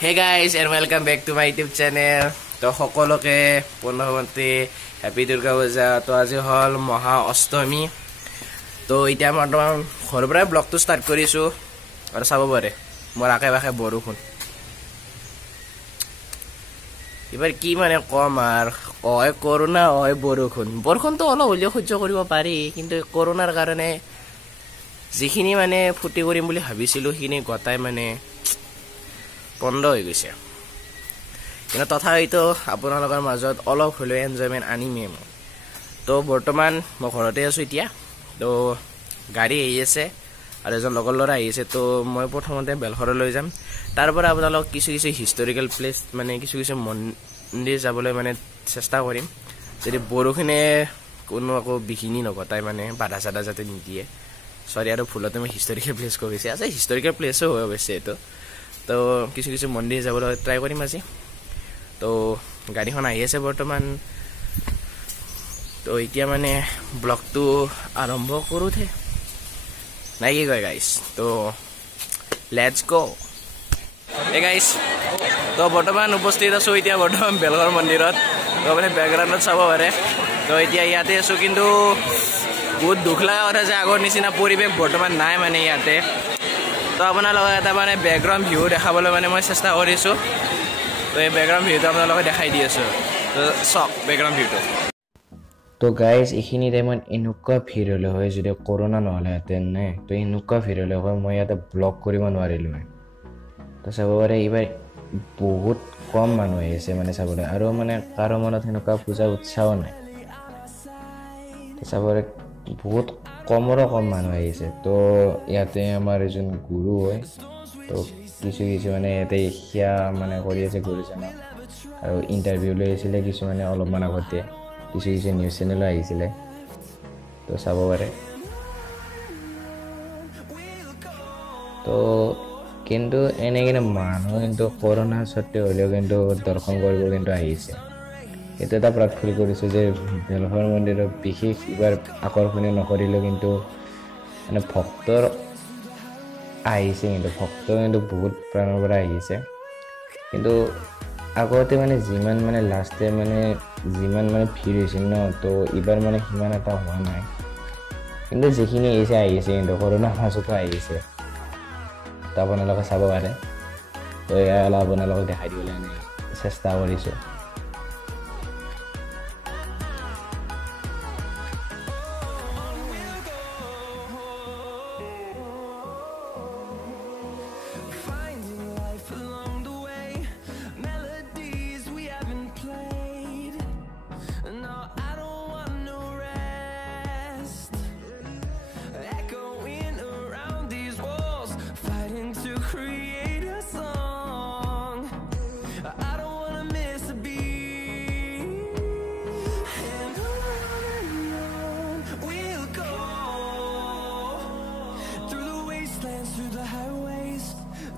Hey guys and welcome back to my YouTube channel. তো সকলোকে পুনৰবাৰ হ্যাপি দুৰ্গা পূজা। তো আজি হল মহা অষ্টমী। তো এতিয়া মই ঘৰৰ পৰাই ব্লগটো ষ্টাৰ্ট কৰিছো আৰু চাব পাৰে মোৰ আকে বাকে বৰষুণ। এবাৰ কি মানে কম আৰ হয় কৰোনা হয় বৰষুণ তো অলপ হলেও সহ্য কৰিব পাৰি, কিন্তু কৰোনাৰ কাৰণে যিখিনি মানে ফুটি কৰিম বুলি ভাবিছিলো সিনি গটাই মানে বন্ধ হৈ গৈছে। কিন্তু তথাপিতো আপোনালোকৰ মাজত অলপ হলেও এনজয়মেন্ট আনিমে মই। তো বৰ্তমান মই ঘৰতে আছো এতিয়া। তো গাড়ী আহি আছে আৰু এজন লগৰ ল'ৰা আহি আছে। তো মই প্ৰথমতে বেলঘৰলৈ যাম, তাৰ পৰা আপোনালোক কিছু হিষ্টৰিকেল প্লেচ মানে কিছু মন্দিৰ যাবলৈ মানে চেষ্টা কৰিম, যদি বৰষুণে কোনো আকৌ বিঘিনি নঘটাই মানে বাধা চাধা যাতে নিদিয়ে। সৰি আৰু ভুলতে মই হিষ্টৰিকেল প্লেচ কৈ গৈছে। আছে হিষ্টৰিকেল প্লেচো হৈ অৱশ্যে এইটো। তো কিছু মন্দিৰ যাবলৈ ট্ৰাই কৰিম আজি। তো গাড়ীখন আহি আছে বৰ্তমান। তো এতিয়া মানে ব্লগটো আৰম্ভ কৰোঁতে নাই কি কয় গাইছ। তো লেটছ গো। এই গাইছ, তো বৰ্তমান উপস্থিত আছোঁ এতিয়া বৰ্তমান বেলঘৰ মন্দিৰত। তো মানে বেকগ্ৰাউণ্ডত চাব পাৰে। তো এতিয়া ইয়াতে আছোঁ, কিন্তু বহুত দুখ লগা কথা যে আগৰ নিচিনা পৰিৱেশ বৰ্তমান নাই মানে ইয়াতে। তো আপোনালোকক এটা মানে বেকগ্ৰাউণ্ড ভিউ দেখাবলৈ মানে মই চেষ্টা কৰিছোঁ। তো এই বেকগ্ৰাউণ্ড ভিউটো আপোনালোকক দেখাই দি আছোঁ। তো চাওক বেকগ্ৰাউণ্ড ভিউটো। তো গাইজ এইখিনি টাইমত এনেকুৱা ভিৰ হ'লে হয়, যদি কৰোণা নহ'লেহেঁতেন নে, তো এনেকুৱা ভিৰ হ'লে হয় মই ইয়াতে ব্লগ কৰিব নোৱাৰিলোঁ হয়। তো চাব পাৰে এইবাৰ বহুত কম মানুহ আহিছে মানে চাবলৈ, আৰু মানে কাৰো মনত সেনেকুৱা পূজা উৎসাহ নাই। তো চাব পাৰে বহুত কমৰো কম মানুহ আহিছে। তো ইয়াতে আমাৰ এজন গুৰু হয়, তো কিছু মানে ইয়াতে সেয়া মানে কৰি আছে গুৰুজনক, আৰু ইণ্টাৰভিউ লৈ আছিলে কিছুমানে অলপমান আগতে। কিছু নিউজ চেনেলো আহিছিলে, তো চাব পাৰে। তো কিন্তু এনে কিন্তু মানুহ কিন্তু কৰোণা স্বত্বেও হ'লেও কিন্তু দৰ্শন কৰিব কিন্তু আহিছে। সেইটো এটা প্ৰাউড ফিল কৰিছোঁ যে বেলঘৰ মন্দিৰত বিশেষ এইবাৰ আকৰ্ষণীয় নকৰিলেও কিন্তু মানে ভক্তৰ আহিছে, কিন্তু বহুত প্ৰাণৰ পৰা আহিছে। কিন্তু আগতে মানে যিমান মানে লাষ্ট টাইম মানে যিমান মানে ভিৰ হৈছিল ন, তো এইবাৰ মানে সিমান এটা হোৱা নাই। কিন্তু যিখিনি আহিছে কিন্তু কৰোণাৰ মাজতো আহিছে। তো আপোনালোকে চাব পাৰে। তো এয়া অলপ আপোনালোকক দেখাই দিবলৈ আমি চেষ্টা কৰিছোঁ।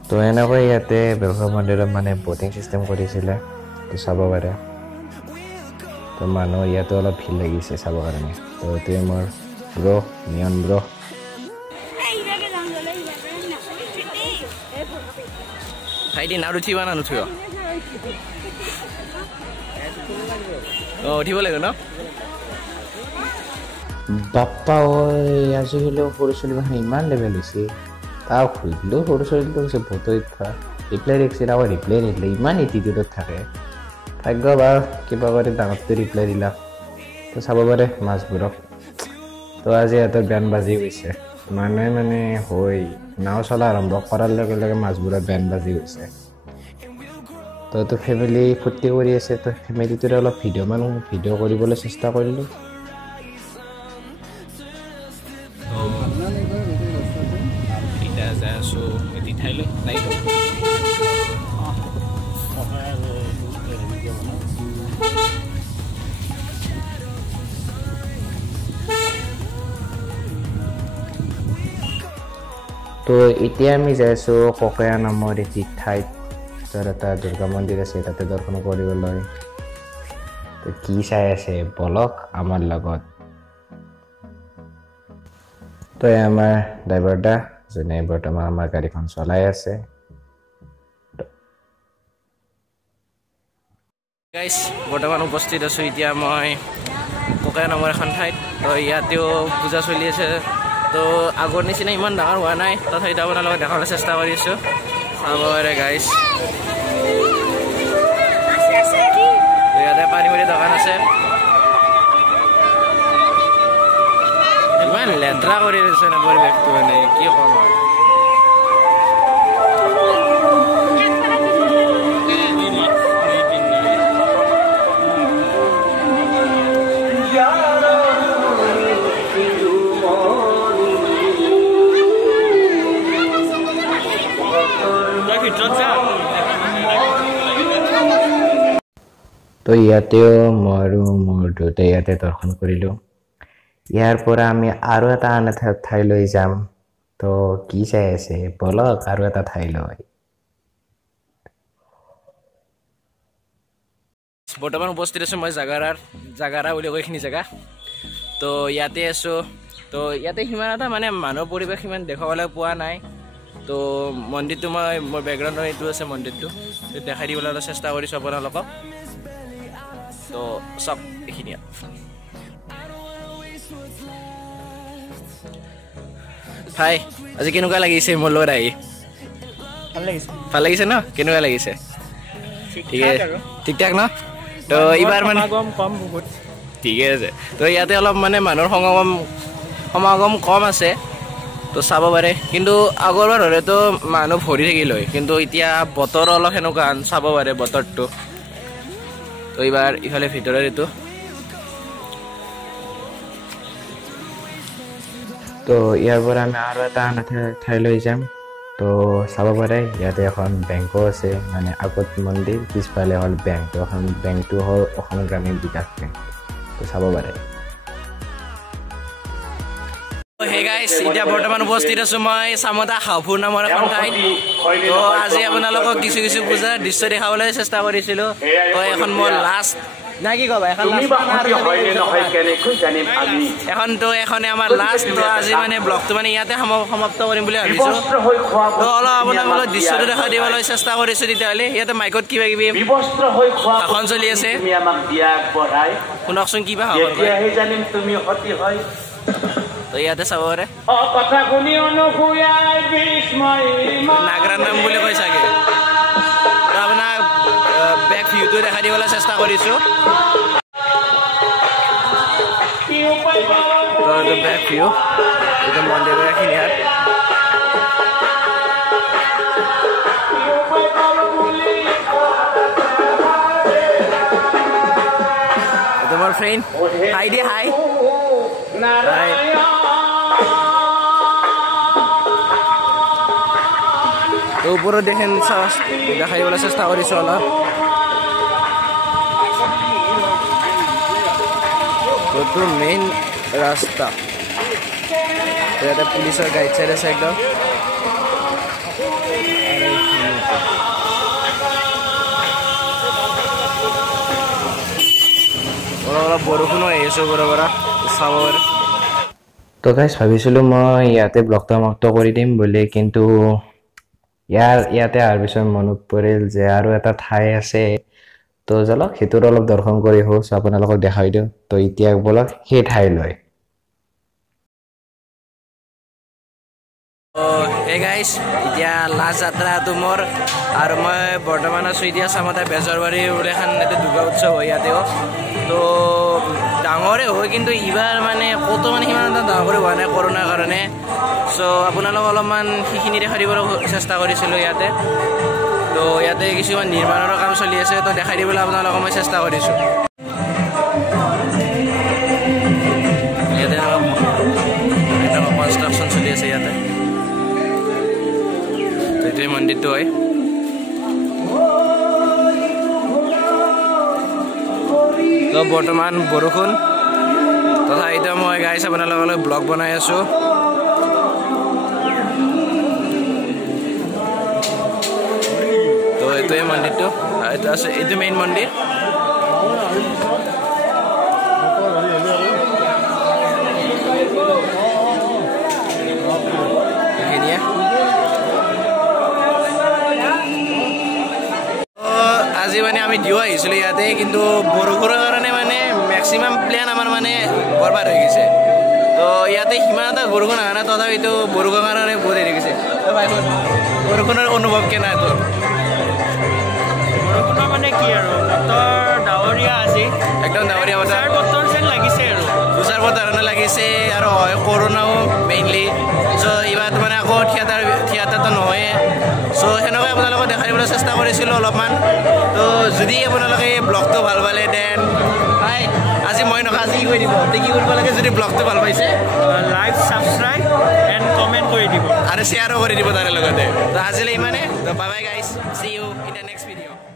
তো এনেকৈ ইয়াতে বেলঘৰ মন্দিৰত মানে বটিং চিষ্টেম কৰিছিলে, তো চাব পাৰে। তো মানুহ ইয়াতে অলপ ভিৰ লাগিছে চাব কাৰণে। তো এইটোৱে মোৰ নিয়ন ভাইটি নাও উঠিবা না নুঠিব? অঁ উঠিব লাগিব ন। বাপ্পা ঐ, আজি হ'লেও সৰু ছোৱালী মানুহ ইমান লেভেল হৈছে। তাক সুধিলেও সৰু ছোৱালীটো হৈছে ভোট ইচ্ছা ৰিপ্লাই দিছিল, আকৌ ৰিপ্লাই নিদিলে। ইমান এটিটিউডত থাকে। ভাগ্য বাৰু কিবা কৰি ডাঙৰটো ৰিপ্লাই দিলা। তো চাব পাৰে মাছবোৰক। তো আজি সিহঁতৰ বেন বাজি গৈছে। মানুহে মানে নাও চলা আৰম্ভ কৰাৰ লগে লগে মাছবোৰৰ বেন বাজি গৈছে। তো ফেমিলি ফূৰ্তি কৰি আছে। তো ফেমিলিটোৰে অলপ ভিডিঅ' কৰিবলৈ চেষ্টা কৰিলোঁ। তো এতিয়া আমি যাই আছোঁ ককয়া নামৰ এটি ঠাইত, য'ত এটা দুৰ্গা মন্দিৰ আছে, তাতে দৰ্শন কৰিবলৈ। তো কি চাই আছে বলক আমাৰ লগত। তো আমাৰ ড্ৰাইভাৰ দা যোনে বৰ্তমান আমাৰ গাড়ীখন চলাই আছে। গাইছ বৰ্তমান উপস্থিত আছোঁ এতিয়া মই কোকাই নামৰ এখন ঠাইত। তো ইয়াতেও পূজা চলি আছে। তো আগৰ নিচিনা ইমান ডাঙৰ হোৱা নাই, তথাপিতো আপোনাৰ লগত দেখাবলৈ চেষ্টা কৰিছোঁ। চাব পাৰে গাইছ, ইয়াতে পানী মুড়ি দোকান আছে। ইমান লেতেৰা কৰি দিছে না পৰিৱেশটো, মানে কি ক'ম আৰু। তো ইয়াতেও মই আৰু মোৰ দেউতাই ইয়াতে দৰ্শন কৰিলোঁ। ইয়াৰ পৰা আমি আৰু এটা আন এটা ঠাইলৈ যাম। তো কি চাই আছে, বলক আৰু এটা ঠাইলৈ। বৰ্তমান উপস্থিত আছোঁ মই জাগাৰা বুলি কয় এইখিনি জেগা। তো ইয়াতে আছোঁ। তো ইয়াতে সিমান এটা মানে মানুহৰ পৰিৱেশ সিমান দেখুৱাবলৈ পোৱা নাই। তো মন্দিৰটো মোৰ বেকগ্ৰাউণ্ডৰ এইটো আছে মন্দিৰটো, দেখাই দিবলৈ অলপ চেষ্টা কৰিছোঁ আপোনালোকক। তো চাওক এইখিনি ভাই, আজি কেনেকুৱা লাগিছে মোৰ লগত আহি? ভাল লাগিছে ন? কেনেকুৱা লাগিছে? ঠিক ঠাক ন? তো এইবাৰ মানে কম বহুত ঠিকে আছে। তো ইয়াতে অলপ মানে মানুহৰ সমাগম কম আছে, তো চাব পাৰে। কিন্তু আগৰবাৰ হ'লেতো মানুহ ভৰি থাকিল হয়, কিন্তু এতিয়া বতৰ অলপ সেনেকুৱা চাব পাৰে বতৰটো। তো এইবাৰ ইফালে ভিতৰৰ এইটো। তো ইয়াৰ পৰা আমি আৰু এটা আন ঠাইলৈ যাম। তো চাব পাৰে ইয়াতে এখন বেংকো আছে, মানে আগত মন্দিৰ পিছফালে হ'ল বেংক। এখন বেংকটো হ'ল অসম গ্ৰামীণ বিকাশ বেংক। তো চাব পাৰে। হে গাইছ, এতিয়া বৰ্তমান উপস্থিত আছোঁ মই চামতা হাফুৰ নামৰ এখন ঠাইত। তো আজি আপোনালোকক কিছু পূজাৰ দৃশ্য দেখাবলৈ চেষ্টা কৰিছিলোঁ। তো এখন মোৰ লাষ্ট না কি ক'বা, এখনে আমাৰ লাষ্ট। তো আজি মানে ব্লগটো মানে ইয়াতে সমাপ্ত কৰিম বুলি ভাবিছোঁ। তো অলপ আপোনালোকক দৃশ্যটো দেখাই দিবলৈ চেষ্টা কৰিছোঁ। তেতিয়াহ'লে ইয়াতে মাইকত কিবা কিবি ভাষণ চলি আছে, শুনকচোন কিবা ভাষণ কয়। তো ইয়াতে চাব পাৰে নাগৰাৰ নাম বুলি কৈ চাগে। তো আপোনাক বেক ভিউটো দেখাই দিবলৈ চেষ্টা কৰিছোঁ। তো এইটো বেক ভিউ, এইটো মন্দিৰৰ এইখিনি ইয়াত। এইটো মোৰ ফ্ৰেণ্ড, হাই দিয়ে হাই। তো ওপৰত দেখাই দিবলৈ চেষ্টা কৰিছোঁ অলপ। এইটো মেইন ৰাস্তা, ইয়াতে পুলিচৰ গাইড চাইড আছে একদম। অলপ বৰষুণো আহি আছে ওপৰৰ পৰা, চাব পাৰে। তো গাইছ, ভাবিছিলোঁ মই ইয়াতে ব্লগটো সমাপ্ত কৰি দিম বুলি, কিন্তু ইয়াতে অহাৰ পিছত মনত পৰিল যে আৰু এটা ঠাই আছে। তো চলক সেইটোৰ অলপ দৰ্শন কৰি আহোঁ, আপোনালোকক দেখাই দিওঁ। তো এতিয়া বলক সেই ঠাইলৈ। হে গাইছ, এতিয়া লাষ্ট যাত্ৰাটো মোৰ। আৰু মই বৰ্তমান আছোঁ এতিয়া চামতা বেজৰবাৰী বুলি এখন এইটো দুৰ্গা উৎসৱ হয় ইয়াতেও। তো ডাঙৰে হয়, কিন্তু এইবাৰ মানে ক'তো মানে সিমান এটা ডাঙৰ হোৱা নাই কৰোণাৰ কাৰণে। চ' আপোনালোক অলপমান সেইখিনি দেখাই দিবলৈ চেষ্টা কৰিছিলোঁ ইয়াতে। তো ইয়াতে কিছুমান নিৰ্মাণৰ কাম চলি আছে, তো দেখাই দিবলৈ আপোনালোকক মই চেষ্টা কৰিছোঁ। ইয়াতে কনষ্ট্ৰাকশ্যন চলি আছে ইয়াতে। এইটোৱে মন্দিৰটো হয়। তো বৰ্তমান বৰষুণ, তথাপিতো মই গাইছ আপোনালোকলৈ ব্লগ বনাই আছোঁ। তো এইটোৱে মন্দিৰটো, এইটো মেইন মন্দিৰ। আজি মানে আমি দিও আহিছিলোঁ ইয়াতে কিন্তু বৰষুণৰ কাৰণে মানে মেক্সিমাম প্লেন আমাৰ মানে বৰবাদ হৈ গৈছে তো ইয়াতে সিমান এটা বৰষুণ অহা নাই তথাপিতো বৰষুণৰ কাৰণে বহুত হেৰি গৈছে বৰষুণৰ অনুভৱ কেনে তোৰ বৰষুণৰ মানে কি আৰু বতৰ ডাৱৰীয়া আজি একদম ডাৱৰীয়া বতৰ যেন লাগিছে আৰু তুষাৰ বতৰ লাগিছে আৰু হয় কৰোণাও মেইনলি চ' এইবাৰ মানে আকৌ থিয়েটাৰটো নহয়ে চ' সেনেকৈ আপোনালোকক দেখাই দিবলৈ চেষ্টা কৰিছিলোঁ অলপমান তো যদি আপোনালোকে এই ব্লগটো ভাল পালে দেন হাই আজি মই নখা আজি কি কৰি দিব কি কৰিব লাগে যদি ব্লগটো ভাল পাইছে লাইক ছাবস্ক্ৰাইব এণ্ড কমেণ্ট কৰি দিব আৰু শ্বেয়াৰো কৰি দিব তাৰে লগতে তো আজিলৈ ইমানে তো bye bye guys see you in the next video'